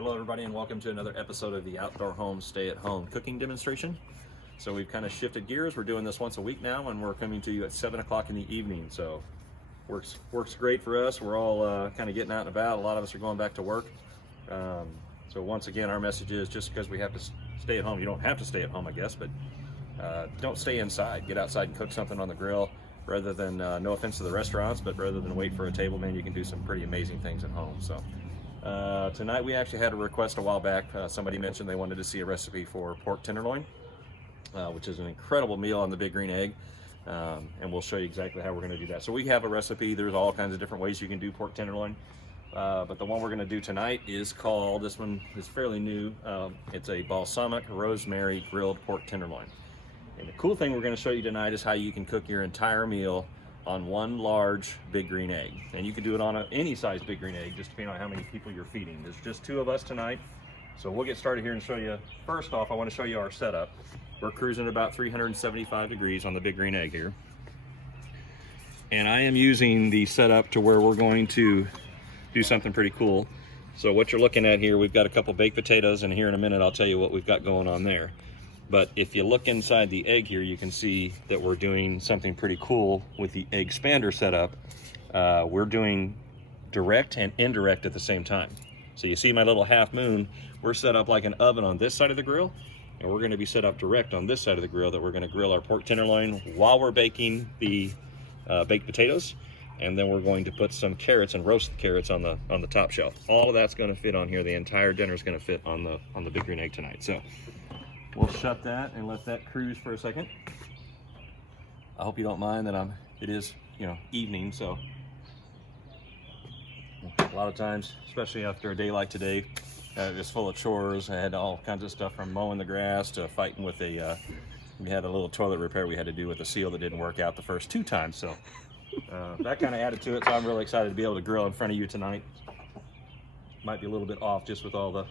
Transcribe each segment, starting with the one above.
Hello everybody and welcome to another episode of the Outdoor Home Stay at Home cooking demonstration. So we've kind of shifted gears. We're doing this once a week now and we're coming to you at 7 o'clock in the evening. So works great for us. We're all kind of getting out and about. A lot of us are going back to work. So once again, our message is just because we have to stay at home, you don't have to stay at home, I guess, but don't stay inside. Get outside and cook something on the grill rather than, no offense to the restaurants, but rather than wait for a table, man, you can do some pretty amazing things at home. So tonight we actually had a request a while back. Somebody mentioned they wanted to see a recipe for pork tenderloin, which is an incredible meal on the big green egg, and we'll show you exactly how we're going to do that. So we have a recipe. There's all kinds of different ways you can do pork tenderloin, but the one we're going to do tonight is called, this one is fairly new, it's a balsamic rosemary grilled pork tenderloin. And the cool thing we're going to show you tonight is how you can cook your entire meal on one large big green egg. And you can do it on any size big green egg, just depending on how many people you're feeding. There's just 2 of us tonight. So we'll get started here and show you. First off, I want to show you our setup. We're cruising about 375 degrees on the big green egg here. And I am using the setup to where we're going to do something pretty cool. So what you're looking at here, we've got a couple baked potatoes, and here in a minute I'll tell you what we've got going on there. But if you look inside the egg here, you can see that we're doing something pretty cool with the egg expander setup. We're doing direct and indirect at the same time. So you see my little half moon, we're set up like an oven on this side of the grill, and we're gonna be set up direct on this side of the grill that we're gonna grill our pork tenderloin while we're baking the baked potatoes. And then we're going to put some carrots and roasted carrots on the top shelf. All of that's gonna fit on here. The entire dinner is gonna fit on the big green egg tonight. So we'll shut that and let that cruise for a second. I hope you don't mind that it is, evening, so a lot of times, especially after a day like today, it's full of chores. I had all kinds of stuff from mowing the grass to fighting with we had a little toilet repair we had to do with a seal that didn't work out the first 2 times. So that kind of added to it. So I'm really excited to be able to grill in front of you tonight. Might be a little bit off just with all the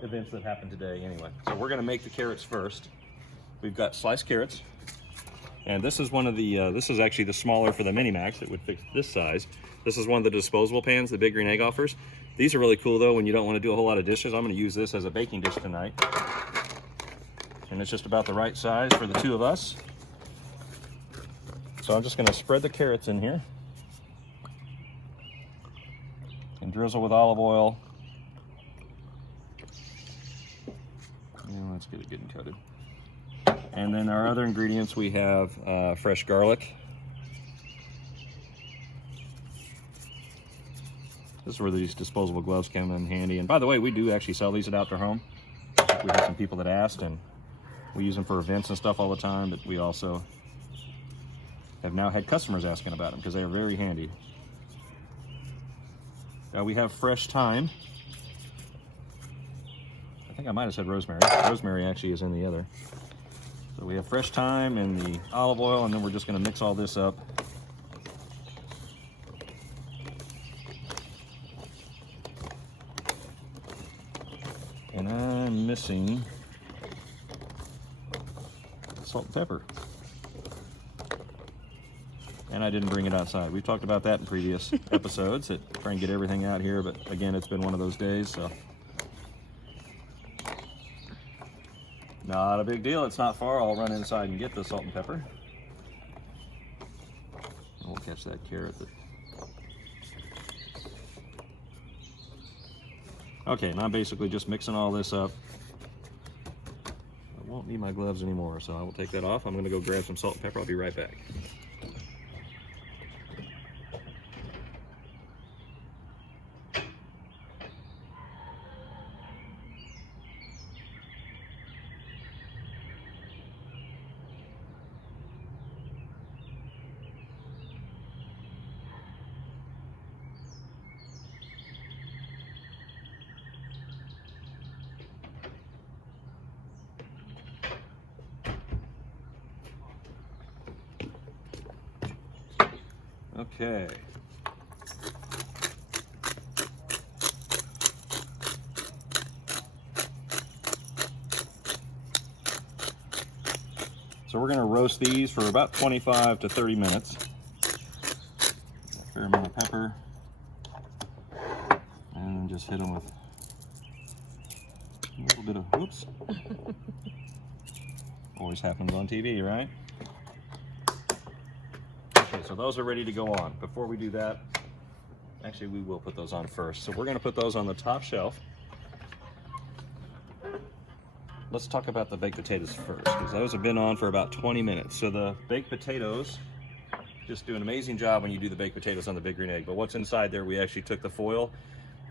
events that happened today anyway. So we're going to make the carrots first. We've got sliced carrots, and this is one of the this is actually the smaller for the mini max. It would fit this size. This is one of the disposable pans the big green egg offers. These are really cool though when you don't want to do a whole lot of dishes. I'm going to use this as a baking dish tonight, and it's just about the right size for the 2 of us. So I'm just going to spread the carrots in here and drizzle with olive oil. Let's get it good and coated. And then our other ingredients, we have fresh garlic. This is where these disposable gloves come in handy. And by the way, we do actually sell these at Outdoor Home. We have some people that asked, and we use them for events and stuff all the time, but we also have now had customers asking about them because they are very handy. We have fresh thyme. I think I might have said rosemary. Rosemary actually is in the other. So we have fresh thyme and the olive oil, and then we're just going to mix all this up. And I'm missing salt and pepper. And I didn't bring it outside. We've talked about that in previous episodes, that try and get everything out here, but again, it's been one of those days, so. Not a big deal, it's not far. I'll run inside and get the salt and pepper. We'll catch that carrot. Okay, now I'm basically just mixing all this up. I won't need my gloves anymore, so I will take that off. I'm gonna go grab some salt and pepper. I'll be right back. Okay. So we're going to roast these for about 25 to 30 minutes. A fair amount of pepper. And just hit them with bit of, whoops. Always happens on TV, right? Okay, so those are ready to go on. Before we do that, actually we will put those on first. So we're gonna put those on the top shelf. Let's talk about the baked potatoes first, because those have been on for about 20 minutes. So the baked potatoes just do an amazing job when you do the baked potatoes on the Big Green Egg. But what's inside there, we actually took the foil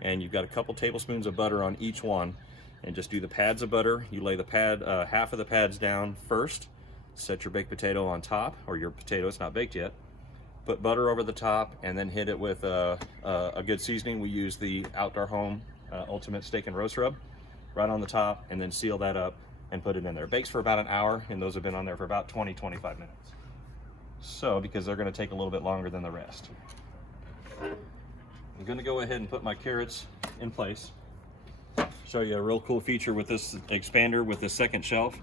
and you've got a couple tablespoons of butter on each one, and just do the pads of butter. You lay the pad, half of the pads down first, set your baked potato on top, or your potato, it's not baked yet. Put butter over the top and then hit it with a good seasoning. We use the Outdoor Home Ultimate Steak and Roast Rub right on the top, and then seal that up and put it in there. It bakes for about an hour, and those have been on there for about 20-25 minutes. So, because they're gonna take a little bit longer than the rest. I'm gonna go ahead and put my carrots in place. Show you a real cool feature with this expander with the second shelf.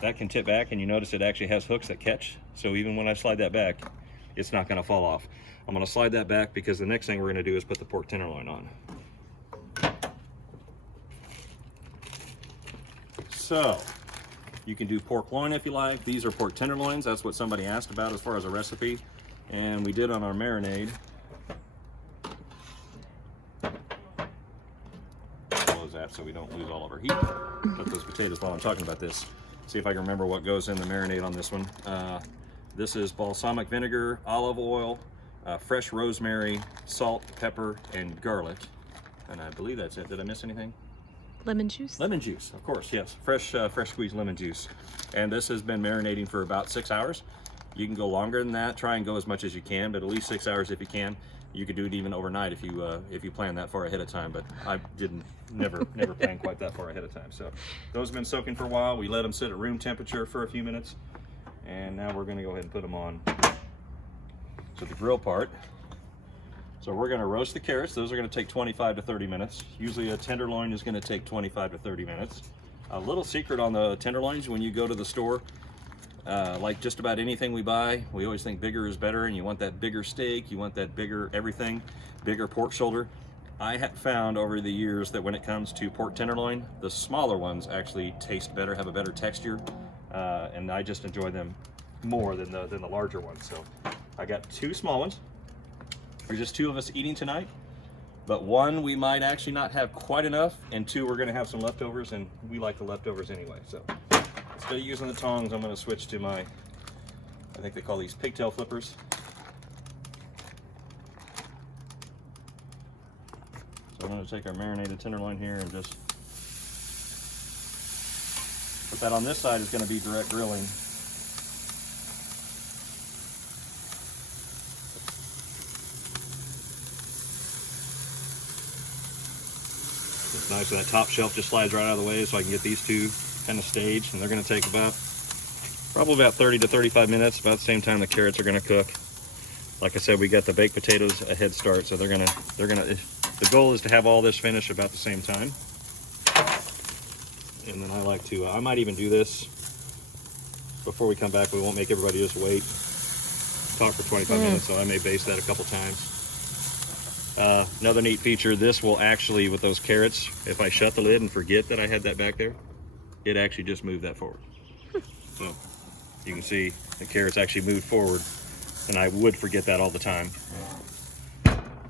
That can tip back, and you notice it actually has hooks that catch. So even when I slide that back, it's not gonna fall off. I'm gonna slide that back because the next thing we're gonna do is put the pork tenderloin on. So, you can do pork loin if you like. These are pork tenderloins. That's what somebody asked about as far as a recipe. And we did on our marinade. Close that so we don't lose all of our heat. Put those potatoes while I'm talking about this. See if I can remember what goes in the marinade on this one. This is balsamic vinegar, olive oil, fresh rosemary, salt, pepper, and garlic. And I believe that's it. Did I miss anything? Lemon juice? Lemon juice, of course, yes. Fresh squeezed lemon juice. And this has been marinating for about 6 hours. You can go longer than that. Try and go as much as you can, but at least 6 hours if you can. You could do it even overnight if you plan that far ahead of time, but I never plan quite that far ahead of time. So those have been soaking for a while. We let them sit at room temperature for a few minutes. And now we're gonna go ahead and put them on to the grill part. So we're gonna roast the carrots. Those are gonna take 25 to 30 minutes. Usually a tenderloin is gonna take 25 to 30 minutes. A little secret on the tenderloins, when you go to the store, like just about anything we buy, we always think bigger is better, and you want that bigger steak, you want that bigger everything, bigger pork shoulder. I have found over the years that when it comes to pork tenderloin, the smaller ones actually taste better, have a better texture, and I just enjoy them more than the larger ones. So I got 2 small ones. There's just 2 of us eating tonight, but 1 we might actually not have quite enough, and 2 we're gonna have some leftovers, and we like the leftovers anyway. So instead of using the tongs, I'm gonna switch to my, I think they call these pigtail flippers. So I'm gonna take our marinated tenderloin here and just put that on this side. Is gonna be direct grilling. It's nice that top shelf just slides right out of the way, so I can get these 2 kind of staged, and they're going to take probably about 30 to 35 minutes, about the same time the carrots are going to cook. Like I said, we got the baked potatoes a head start, so the goal is to have all this finished about the same time. And then I like to, I might even do this before we come back. We won't make everybody just wait, talk for 25 minutes, so I may baste that a couple times. Another neat feature, this will actually, with those carrots, if I shut the lid and forget that I had that back there, it actually just moved that forward. So you can see the carrots actually moved forward, and I would forget that all the time,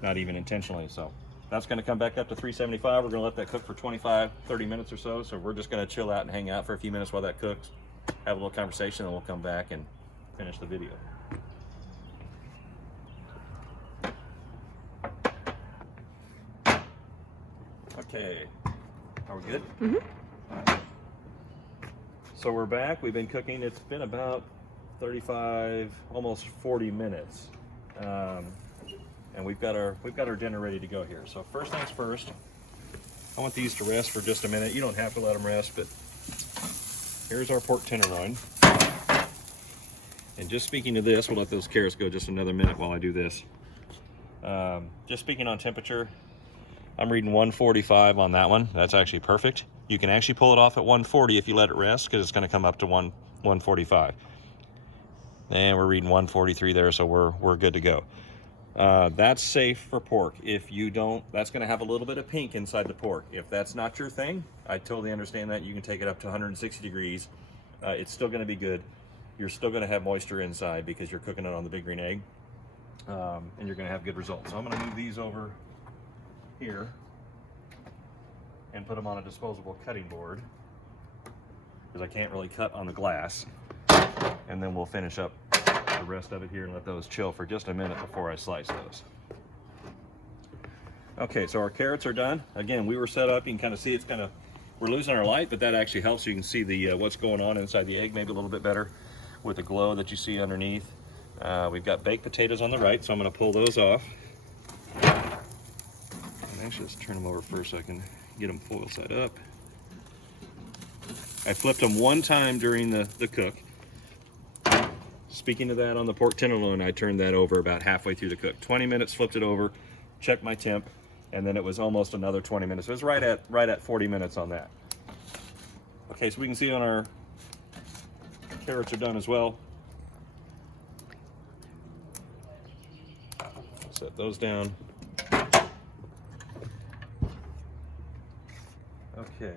not even intentionally. So that's going to come back up to 375. We're going to let that cook for 25, 30 minutes or so. So we're just going to chill out and hang out for a few minutes while that cooks, have a little conversation, and we'll come back and finish the video. Okay, are we good? Mm-hmm. So we're back. We've been cooking. It's been about 35, almost 40 minutes, and we've got our dinner ready to go here. So first things first, I want these to rest for just a minute. You don't have to let them rest, but here's our pork tenderloin. And just speaking to this, we'll let those carrots go just another minute while I do this. Just speaking on temperature, I'm reading 145 on that one. That's actually perfect. You can actually pull it off at 140 if you let it rest, because it's going to come up to 145. And we're reading 143 there, so we're good to go. That's safe for pork. If you don't, that's going to have a little bit of pink inside the pork. If that's not your thing, I totally understand that. You can take it up to 160 degrees. It's still going to be good. You're still going to have moisture inside because you're cooking it on the big green egg, and you're going to have good results. So I'm going to move these over here and put them on a disposable cutting board because I can't really cut on the glass. And then we'll finish up the rest of it here and let those chill for just a minute before I slice those. Okay, so our carrots are done. Again, we were set up. You can kind of see it's kind of, we're losing our light, but that actually helps. You can see the what's going on inside the egg maybe a little bit better with the glow that you see underneath. We've got baked potatoes on the right, so I'm going to pull those off. Actually, let's turn them over first so I can get them foil side up. I flipped them one time during the cook. Speaking of that, on the pork tenderloin, I turned that over about halfway through the cook. 20 minutes, flipped it over, checked my temp, and then it was almost another 20 minutes. It was right at 40 minutes on that. Okay, so we can see on our carrots are done as well. Set those down. Okay.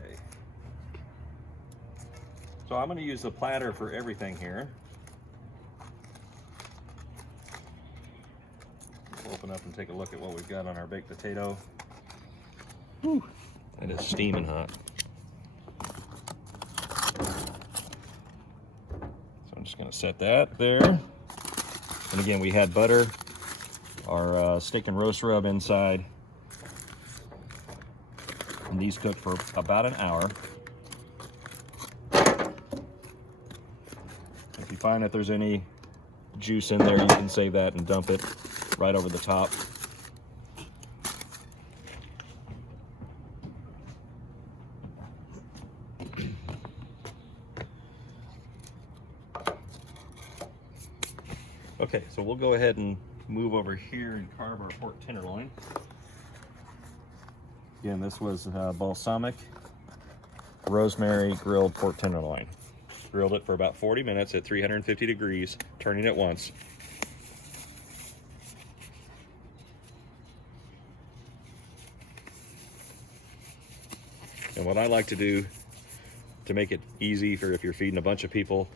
So I'm going to use the platter for everything here. We'll open up and take a look at what we've got on our baked potato. Whew, that is steaming hot. So I'm just going to set that there. And again, we had butter, our steak and roast rub inside. And these cook for about an hour. If you find that there's any juice in there, you can save that and dump it right over the top. Okay, so we'll go ahead and move over here and carve our pork tenderloin. Again, this was balsamic, rosemary grilled pork tenderloin. Grilled it for about 40 minutes at 350 degrees, turning it once. And what I like to do to make it easy for if you're feeding a bunch of people,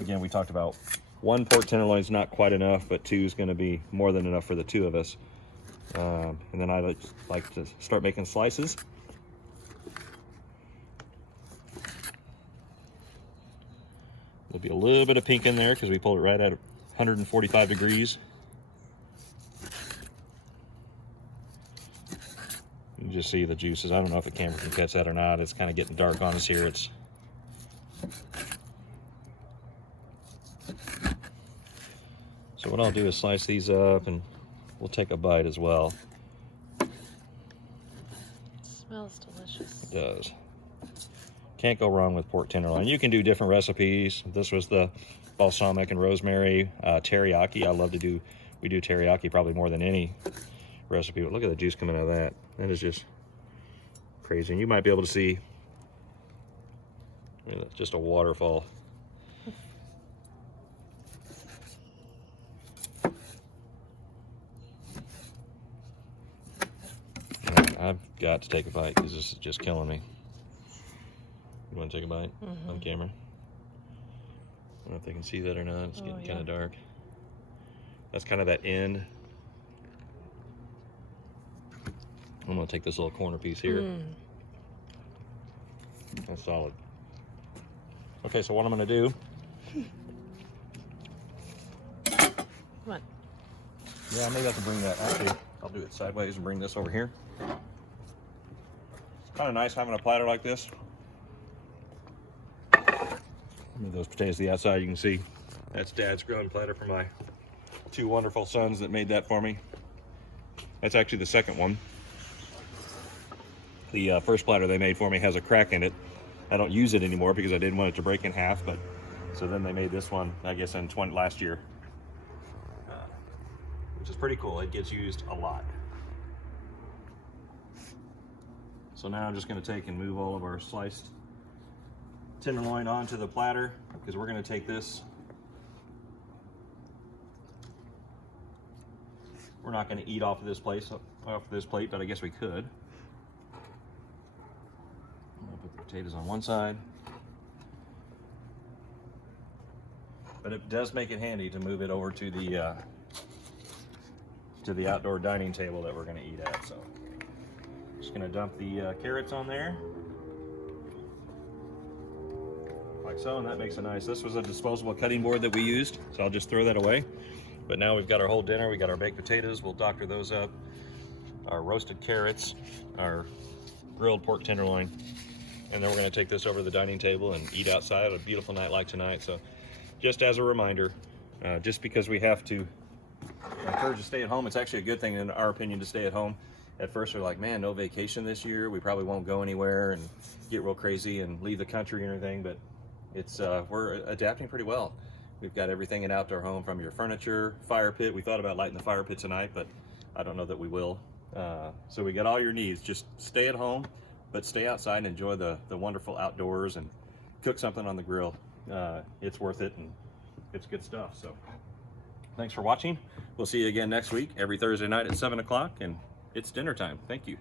again, we talked about one pork tenderloin is not quite enough, but two is going to be more than enough for the two of us. And then I like to start making slices. There'll be a little bit of pink in there because we pulled it right at 145 degrees. You can just see the juices. I don't know if the camera can catch that or not. It's kind of getting dark on us here. So what I'll do is slice these up and we'll take a bite as well. It smells delicious. It does. Can't go wrong with pork tenderloin. You can do different recipes. This was the balsamic and rosemary teriyaki. I love to do, we do teriyaki probably more than any recipe. But look at the juice coming out of that. That is just crazy. And you might be able to see, you know, just a waterfall. I've got to take a bite because this is just killing me. You want to take a bite on camera? I don't know if they can see that or not. It's getting kind of dark. That's kind of that end. I'm going to take this little corner piece here. That's solid. Okay, so what I'm going to do. Come on. Yeah, maybe I can bring that. Actually, I'll do it sideways and bring this over here. It's kind of nice having a platter like this. Move those potatoes to the outside. You can see that's Dad's growing platter for my two wonderful sons that made that for me. That's actually the second one. The first platter they made for me has a crack in it. I don't use it anymore because I didn't want it to break in half, but so then they made this one, I guess, in last year, which is pretty cool. It gets used a lot. So now I'm just going to take and move all of our sliced tenderloin onto the platter because we're going to take this We're not going to eat off of this plate, but I guess we could. I'll put the potatoes on one side. But it does make it handy to move it over to the outdoor dining table that we're going to eat at. So just going to dump the carrots on there. Like so, and that makes a nice, this was a disposable cutting board that we used, so I'll just throw that away. But now we've got our whole dinner. We got our baked potatoes, we'll doctor those up, our roasted carrots, our grilled pork tenderloin, and then we're going to take this over to the dining table and eat outside on a beautiful night like tonight. So just as a reminder, just because we have to encourage to stay at home, it's actually a good thing in our opinion to stay at home. At first we're like, man, no vacation this year, we probably won't go anywhere and get real crazy and leave the country and everything, but it's we're adapting pretty well. We've got everything in outdoor home, from your furniture, fire pit. We thought about lighting the fire pit tonight, but I don't know that we will. So we got all your needs. Just stay at home, but stay outside and enjoy the wonderful outdoors and cook something on the grill. It's worth it, and it's good stuff. So thanks for watching. We'll see you again next week, every Thursday night at 7 o'clock, and it's dinner time. Thank you.